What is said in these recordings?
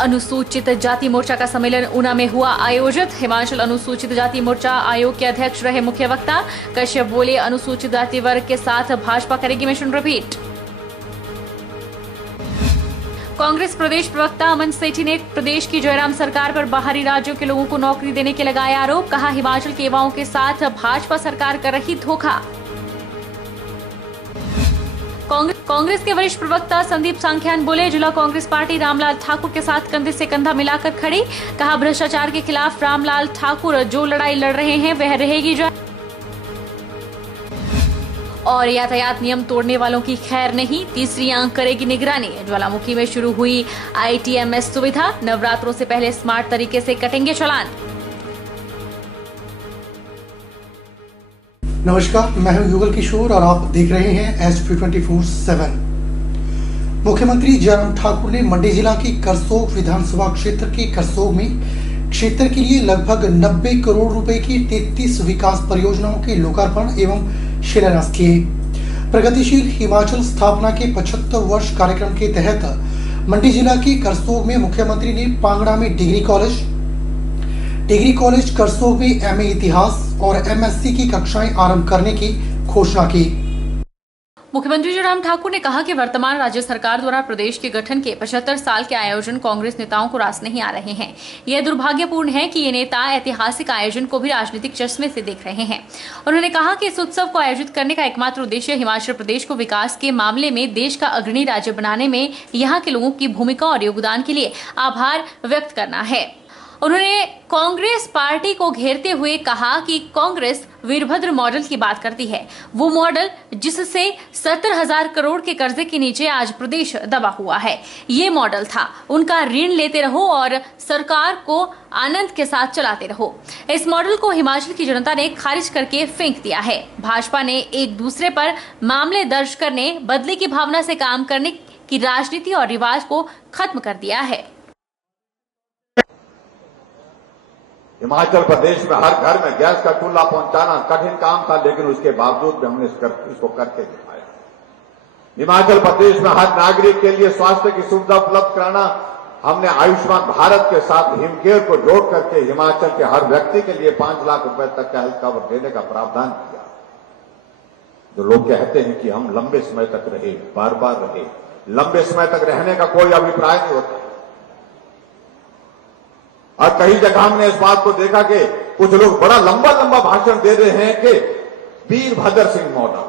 अनुसूचित जाति मोर्चा का सम्मेलन ऊना में हुआ आयोजित। हिमाचल अनुसूचित जाति मोर्चा आयोग के अध्यक्ष रहे मुख्य वक्ता। कश्यप बोले, अनुसूचित जाति वर्ग के साथ भाजपा करेगी मिशन रिपीट। कांग्रेस प्रदेश प्रवक्ता अमन सेठी ने प्रदेश की जयराम सरकार पर बाहरी राज्यों के लोगों को नौकरी देने के लगाया आरोप। कहा, हिमाचल के युवाओं के साथ भाजपा सरकार कर रही धोखा। कांग्रेस के वरिष्ठ प्रवक्ता संदीप सांख्यान बोले, जिला कांग्रेस पार्टी रामलाल ठाकुर के साथ कंधे से कंधा मिलाकर खड़ी। कहा, भ्रष्टाचार के खिलाफ रामलाल ठाकुर जो लड़ाई लड़ रहे हैं वह रहेगी जारी। और यातायात नियम तोड़ने वालों की खैर नहीं, तीसरी आंख करेगी निगरानी। ज्वालामुखी में शुरू हुई ITMS सुविधा, नवरात्रों से पहले स्मार्ट तरीके से कटेंगे चालान। नमस्कार, मैं हूं युगल किशोर और आप देख रहे हैं HP 24/7। मुख्यमंत्री जयराम ठाकुर ने मंडी जिला की करसोग विधानसभा क्षेत्र के करसोग में क्षेत्र के लिए लगभग 90 करोड़ रुपए की 33 विकास परियोजनाओं के लोकार्पण एवं शिलान्यास किए। प्रगतिशील हिमाचल स्थापना के 75 वर्ष कार्यक्रम के तहत मंडी जिला के करसोग में मुख्यमंत्री ने पांगड़ा में डिग्री कॉलेज करसोग में MA इतिहास और MSc की कक्षाएं आरंभ करने की घोषणा की। मुख्यमंत्री जयराम ठाकुर ने कहा कि वर्तमान राज्य सरकार द्वारा प्रदेश के गठन के 75 साल के आयोजन कांग्रेस नेताओं को रास नहीं आ रहे हैं। यह दुर्भाग्यपूर्ण है कि ये नेता ऐतिहासिक आयोजन को भी राजनीतिक चश्मे से देख रहे हैं। उन्होंने कहा कि इस उत्सव को आयोजित करने का एकमात्र उद्देश्य हिमाचल प्रदेश को विकास के मामले में देश का अग्रणी राज्य बनाने में यहाँ के लोगों की भूमिका और योगदान के लिए आभार व्यक्त करना है। उन्होंने कांग्रेस पार्टी को घेरते हुए कहा कि कांग्रेस वीरभद्र मॉडल की बात करती है, वो मॉडल जिससे 70,000 करोड़ के कर्जे के नीचे आज प्रदेश दबा हुआ है। ये मॉडल था, उनका ऋण लेते रहो और सरकार को आनंद के साथ चलाते रहो। इस मॉडल को हिमाचल की जनता ने खारिज करके फेंक दिया है। भाजपा ने एक दूसरे पर मामले दर्ज करने, बदले की भावना से काम करने की राजनीति और रिवाज को खत्म कर दिया है। हिमाचल प्रदेश में हर घर में गैस का चूल्हा पहुंचाना कठिन काम था, लेकिन उसके बावजूद भी हमने इसको करके दिखाया। हिमाचल प्रदेश में हर नागरिक के लिए स्वास्थ्य की सुविधा उपलब्ध कराना, हमने आयुष्मान भारत के साथ हिमकेयर को जोड़ करके हिमाचल के हर व्यक्ति के लिए 5 लाख रुपए तक का हेल्थ कवर देने का प्रावधान किया। जो लोग कहते हैं कि हम लंबे समय तक रहे, बार बार रहे, लंबे समय तक रहने का कोई अभिप्राय नहीं होता। और कई जगह हमने इस बात को देखा कि कुछ लोग बड़ा लंबा लंबा भाषण दे रहे हैं कि वीरभद्र सिंह मॉडल,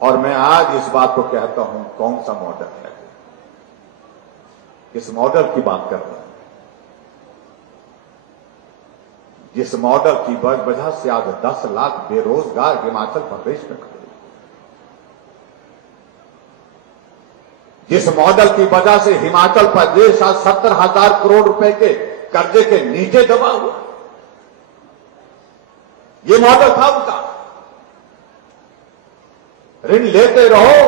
और मैं आज इस बात को कहता हूं, कौन सा मॉडल है? किस मॉडल की बात कर रहे हैं? जिस मॉडल की वजह से आज 10 लाख बेरोजगार हिमाचल प्रदेश में खड़े, जिस मॉडल की वजह से हिमाचल प्रदेश आज 70,000 करोड़ रुपए के कर्जे के नीचे दबा हुआ, ये मॉडल था उनका। ऋण लेते रहो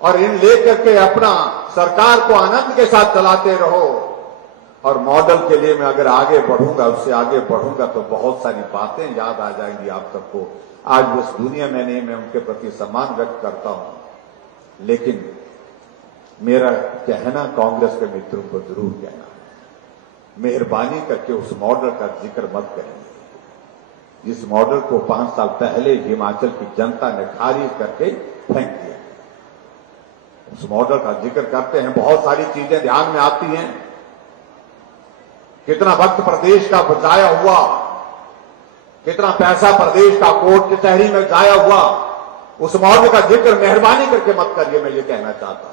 और ऋण लेकर के अपना सरकार को आनंद के साथ चलाते रहो। और मॉडल के लिए मैं अगर आगे बढ़ूंगा, उससे आगे बढ़ूंगा तो बहुत सारी बातें याद आ जाएंगी आप सबको। आज उस दुनिया में नहीं, मैं उनके प्रति सम्मान व्यक्त करता हूं, लेकिन मेरा कहना कांग्रेस के मित्रों को जरूर कहना है, मेहरबानी करके उस मॉडल का जिक्र मत करें जिस मॉडल को 5 साल पहले हिमाचल की जनता ने खारिज करके फेंक दिया। उस मॉडल का जिक्र करते हैं, बहुत सारी चीजें ध्यान में आती हैं। कितना वक्त प्रदेश का बचाया हुआ, कितना पैसा प्रदेश का कोर्ट कचहरी में जाया हुआ। उस मॉडल का जिक्र मेहरबानी करके मत करिए, मैं ये कहना चाहता हूं।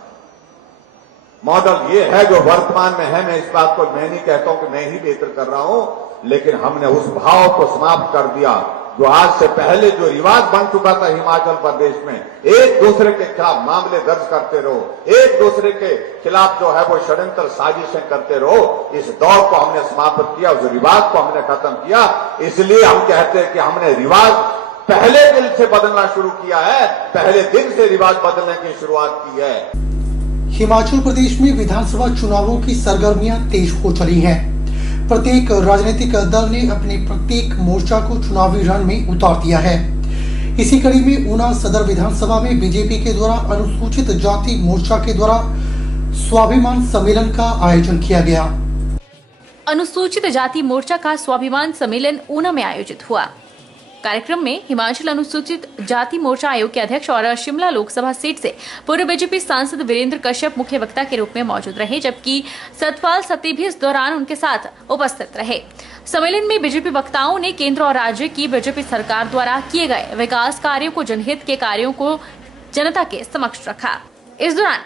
मॉडल ये है जो वर्तमान में है। मैं इस बात को मैं नहीं कहता हूं कि मैं ही बेहतर कर रहा हूं, लेकिन हमने उस भाव को समाप्त कर दिया जो आज से पहले जो रिवाज बन चुका था हिमाचल प्रदेश में। एक दूसरे के खिलाफ मामले दर्ज करते रहो, एक दूसरे के खिलाफ जो है वो षड्यंत्र साजिशें करते रहो। इस दौर को हमने समाप्त किया, उस रिवाज को हमने खत्म किया। इसलिए हम कहते हैं कि हमने रिवाज पहले दिन से बदलना शुरू किया है, पहले दिन से रिवाज बदलने की शुरुआत की है। हिमाचल प्रदेश में विधानसभा चुनावों की सरगर्मियां तेज हो चली हैं। प्रत्येक राजनीतिक दल ने अपने प्रत्येक मोर्चा को चुनावी रण में उतार दिया है। इसी कड़ी में ऊना सदर विधानसभा में बीजेपी के द्वारा अनुसूचित जाति मोर्चा के द्वारा स्वाभिमान सम्मेलन का आयोजन किया गया। अनुसूचित जाति मोर्चा का स्वाभिमान सम्मेलन ऊना में आयोजित हुआ। कार्यक्रम में हिमाचल अनुसूचित जाति मोर्चा आयोग के अध्यक्ष और शिमला लोकसभा सीट से पूर्व बीजेपी सांसद वीरेंद्र कश्यप मुख्य वक्ता के रूप में मौजूद रहे, जबकि सतपाल सत्ती भी इस दौरान उनके साथ उपस्थित रहे। सम्मेलन में बीजेपी वक्ताओं ने केंद्र और राज्य की बीजेपी सरकार द्वारा किए गए विकास कार्यों को, जनहित के कार्यों को जनता के समक्ष रखा। इस दौरान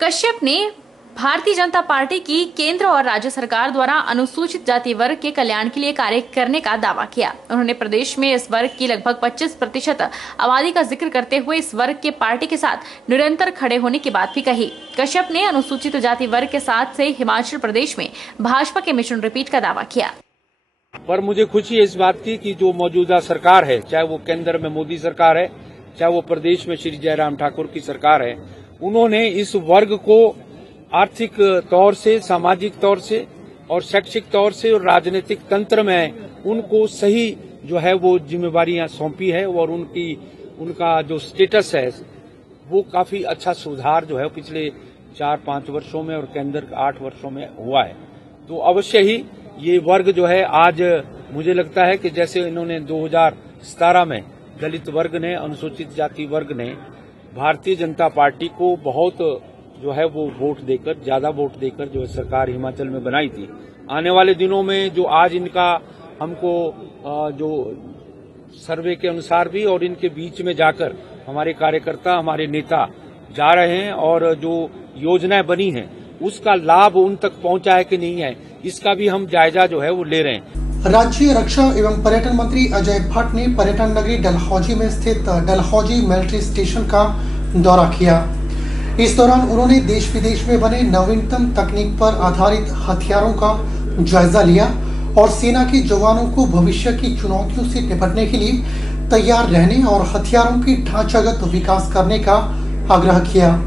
कश्यप ने भारतीय जनता पार्टी की केंद्र और राज्य सरकार द्वारा अनुसूचित जाति वर्ग के कल्याण के लिए कार्य करने का दावा किया। उन्होंने प्रदेश में इस वर्ग की लगभग 25% आबादी का जिक्र करते हुए इस वर्ग के पार्टी के साथ निरंतर खड़े होने की बात भी कही। कश्यप ने अनुसूचित जाति वर्ग के साथ से हिमाचल प्रदेश में भाजपा के मिशन रिपीट का दावा किया। पर मुझे खुशी है इस बात की कि जो मौजूदा सरकार है, चाहे वो केंद्र में मोदी सरकार है, चाहे वो प्रदेश में श्री जयराम ठाकुर की सरकार है, उन्होंने इस वर्ग को आर्थिक तौर से, सामाजिक तौर से और शैक्षिक तौर से और राजनीतिक तंत्र में उनको सही जो है वो जिम्मेवारियां सौंपी है और उनका जो स्टेटस है वो काफी अच्छा सुधार जो है पिछले 4-5 वर्षों में और केंद्र 8 वर्षों में हुआ है। तो अवश्य ही ये वर्ग जो है आज मुझे लगता है कि जैसे इन्होंने 2017 में दलित वर्ग ने, अनुसूचित जाति वर्ग ने भारतीय जनता पार्टी को बहुत जो है वो वोट देकर, ज्यादा वोट देकर जो सरकार हिमाचल में बनाई थी, आने वाले दिनों में जो आज इनका हमको जो सर्वे के अनुसार भी और इनके बीच में जाकर हमारे कार्यकर्ता, हमारे नेता जा रहे हैं और जो योजनाएं बनी हैं उसका लाभ उन तक पहुंचा है कि नहीं है, इसका भी हम जायजा जो है वो ले रहे हैं। राज्य रक्षा एवं पर्यटन मंत्री अजय भट्ट ने पर्यटन नगरी डलहौजी में स्थित डलहौजी मिलिट्री स्टेशन का दौरा किया। इस दौरान उन्होंने देश विदेश में बने नवीनतम तकनीक पर आधारित हथियारों का जायजा लिया और सेना के जवानों को भविष्य की चुनौतियों से निपटने के लिए तैयार रहने और हथियारों की ढांचागत विकास करने का आग्रह किया।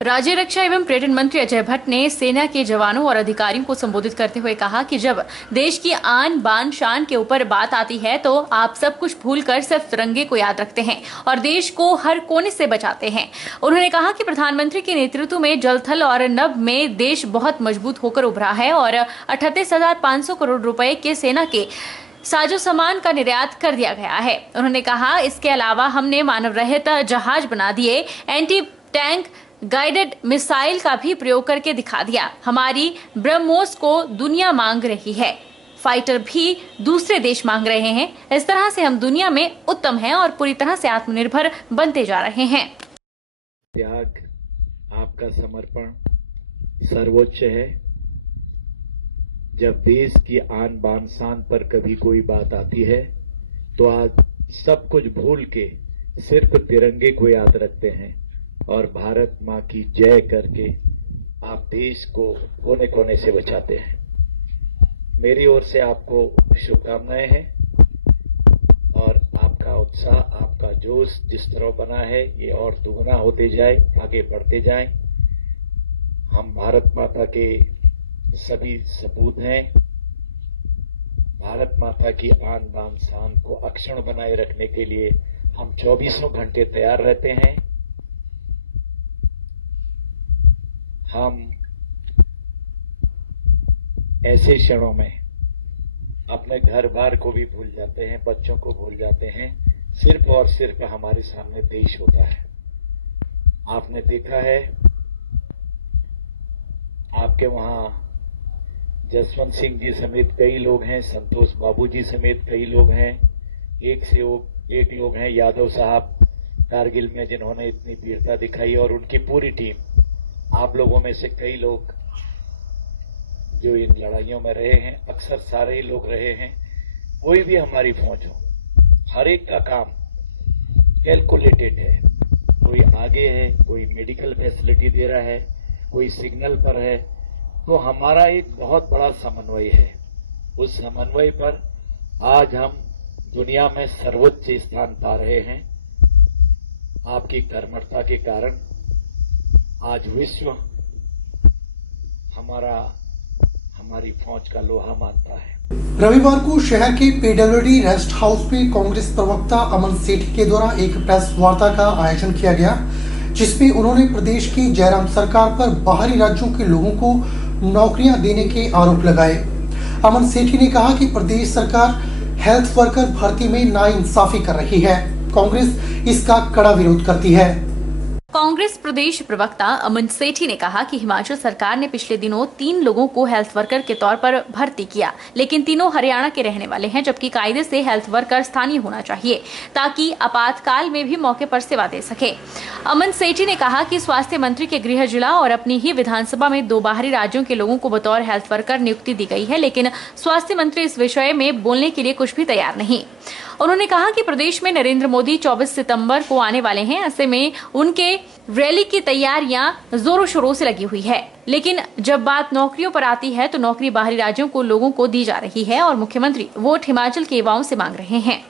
राज्य रक्षा एवं पर्यटन मंत्री अजय भट्ट ने सेना के जवानों और अधिकारियों को संबोधित करते हुए कहा कि जब देश की आन बान शान के ऊपर बात आती है तो आप सब कुछ भूलकर सिर्फ तिरंगे को याद रखते हैं और देश को हर कोने से बचाते हैं। उन्होंने कहा कि प्रधानमंत्री के नेतृत्व में जल, थल और नभ में देश बहुत मजबूत होकर उभरा है और 38,500 करोड़ रुपए के सेना के साजो सामान का निर्यात कर दिया गया है। उन्होंने कहा इसके अलावा हमने मानव रहित जहाज बना दिए, एंटी टैंक गाइडेड मिसाइल का भी प्रयोग करके दिखा दिया। हमारी ब्रह्मोस को दुनिया मांग रही है, फाइटर भी दूसरे देश मांग रहे हैं। इस तरह से हम दुनिया में उत्तम हैं और पूरी तरह से आत्मनिर्भर बनते जा रहे हैं। त्याग, आपका समर्पण सर्वोच्च है। जब देश की आन बान शान पर कभी कोई बात आती है तो आज सब कुछ भूल के सिर्फ तिरंगे को याद रखते हैं और भारत माँ की जय करके आप देश को कोने कोने से बचाते हैं। मेरी ओर से आपको शुभकामनाएं हैं और आपका उत्साह, आपका जोश जिस तरह बना है ये और दुगना होते जाए, आगे बढ़ते जाए। हम भारत माता के सभी सपूत हैं। भारत माता की आन बान शान को अक्षुण्ण बनाए रखने के लिए हम 24 घंटे तैयार रहते हैं। हम ऐसे क्षणों में अपने घर बार को भी भूल जाते हैं, बच्चों को भूल जाते हैं, सिर्फ और सिर्फ हमारे सामने देश होता है। आपने देखा है आपके वहां जसवंत सिंह जी समेत कई लोग हैं, संतोष बाबू जी समेत कई लोग हैं, एक से एक लोग हैं यादव साहब कारगिल में जिन्होंने इतनी वीरता दिखाई और उनकी पूरी टीम। आप लोगों में से कई लोग जो इन लड़ाइयों में रहे हैं, अक्सर सारे ही लोग रहे हैं। कोई भी हमारी फौज हो, हर एक का काम कैलकुलेटेड है। कोई आगे है, कोई मेडिकल फैसिलिटी दे रहा है, कोई सिग्नल पर है। तो हमारा एक बहुत बड़ा समन्वय है। उस समन्वय पर आज हम दुनिया में सर्वोच्च स्थान पा रहे हैं। आपकी कर्मठता के कारण आज विश्व हमारी फौज का लोहा मानता है। रविवार को शहर के पीडब्ल्यूडी रेस्ट हाउस में कांग्रेस प्रवक्ता अमन सेठी के द्वारा एक प्रेस वार्ता का आयोजन किया गया। जिसमें उन्होंने प्रदेश की जयराम सरकार पर बाहरी राज्यों के लोगों को नौकरियां देने के आरोप लगाए। अमन सेठी ने कहा कि प्रदेश सरकार हेल्थ वर्कर भर्ती में नाइंसाफी कर रही है। कांग्रेस इसका कड़ा विरोध करती है। कांग्रेस प्रदेश प्रवक्ता अमन सेठी ने कहा कि हिमाचल सरकार ने पिछले दिनों 3 लोगों को हेल्थ वर्कर के तौर पर भर्ती किया, लेकिन तीनों हरियाणा के रहने वाले हैं, जबकि कायदे से हेल्थ वर्कर स्थानीय होना चाहिए ताकि आपातकाल में भी मौके पर सेवा दे सके। अमन सेठी ने कहा कि स्वास्थ्य मंत्री के गृह जिला और अपनी ही विधानसभा में 2 बाहरी राज्यों के लोगों को बतौर हेल्थ वर्कर नियुक्ति दी गई है, लेकिन स्वास्थ्य मंत्री इस विषय में बोलने के लिए कुछ भी तैयार नहीं। उन्होंने कहा कि प्रदेश में नरेंद्र मोदी 24 सितंबर को आने वाले हैं, ऐसे में उनके रैली की तैयारियां जोरों शोरों से लगी हुई है, लेकिन जब बात नौकरियों पर आती है तो नौकरी बाहरी राज्यों को लोगों को दी जा रही है और मुख्यमंत्री वोट हिमाचल के युवाओं से मांग रहे हैं।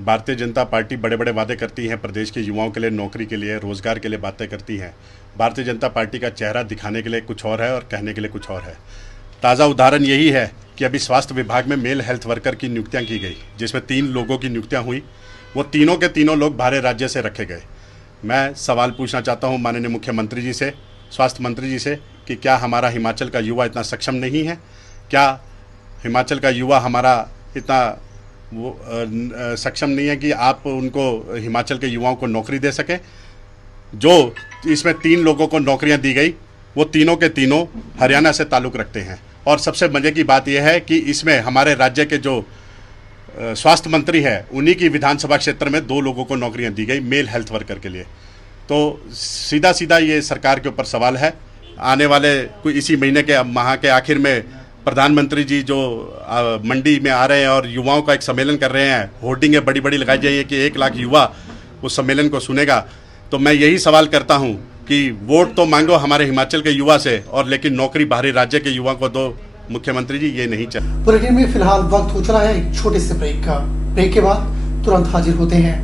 भारतीय जनता पार्टी बड़े बड़े वादे करती है, प्रदेश के युवाओं के लिए नौकरी के लिए, रोजगार के लिए बातें करती है। भारतीय जनता पार्टी का चेहरा दिखाने के लिए कुछ और है और कहने के लिए कुछ और है। ताज़ा उदाहरण यही है कि अभी स्वास्थ्य विभाग में मेल हेल्थ वर्कर की नियुक्तियां की गई, जिसमें 3 लोगों की नियुक्तियां हुई। वो तीनों के तीनों लोग बाहरी राज्य से रखे गए। मैं सवाल पूछना चाहता हूं माननीय मुख्यमंत्री जी से, स्वास्थ्य मंत्री जी से, कि क्या हमारा हिमाचल का युवा इतना सक्षम नहीं है? क्या हिमाचल का युवा हमारा इतना सक्षम नहीं है कि आप उनको, हिमाचल के युवाओं को नौकरी दे सके? जो इसमें 3 लोगों को नौकरियां दी गई, वो तीनों के तीनों हरियाणा से ताल्लुक़ रखते हैं। और सबसे मजे की बात यह है कि इसमें हमारे राज्य के जो स्वास्थ्य मंत्री है, उन्हीं की विधानसभा क्षेत्र में 2 लोगों को नौकरियां दी गई मेल हेल्थ वर्कर के लिए। तो सीधा सीधा ये सरकार के ऊपर सवाल है। आने वाले कोई इसी महीने के माह के आखिर में प्रधानमंत्री जी जो मंडी में आ रहे हैं और युवाओं का एक सम्मेलन कर रहे हैं, होर्डिंगें बड़ी बड़ी लगाई जाइए कि 1 लाख युवा उस सम्मेलन को सुनेगा। तो मैं यही सवाल करता हूं कि वोट तो मांगो हमारे हिमाचल के युवा से, और लेकिन नौकरी बाहरी राज्य के युवा को दो। मुख्यमंत्री जी, ये नहीं चल। बुलेटिन में फिलहाल वक्त हो चला है एक छोटे से ब्रेक का। ब्रेक के बाद तुरंत हाजिर होते हैं।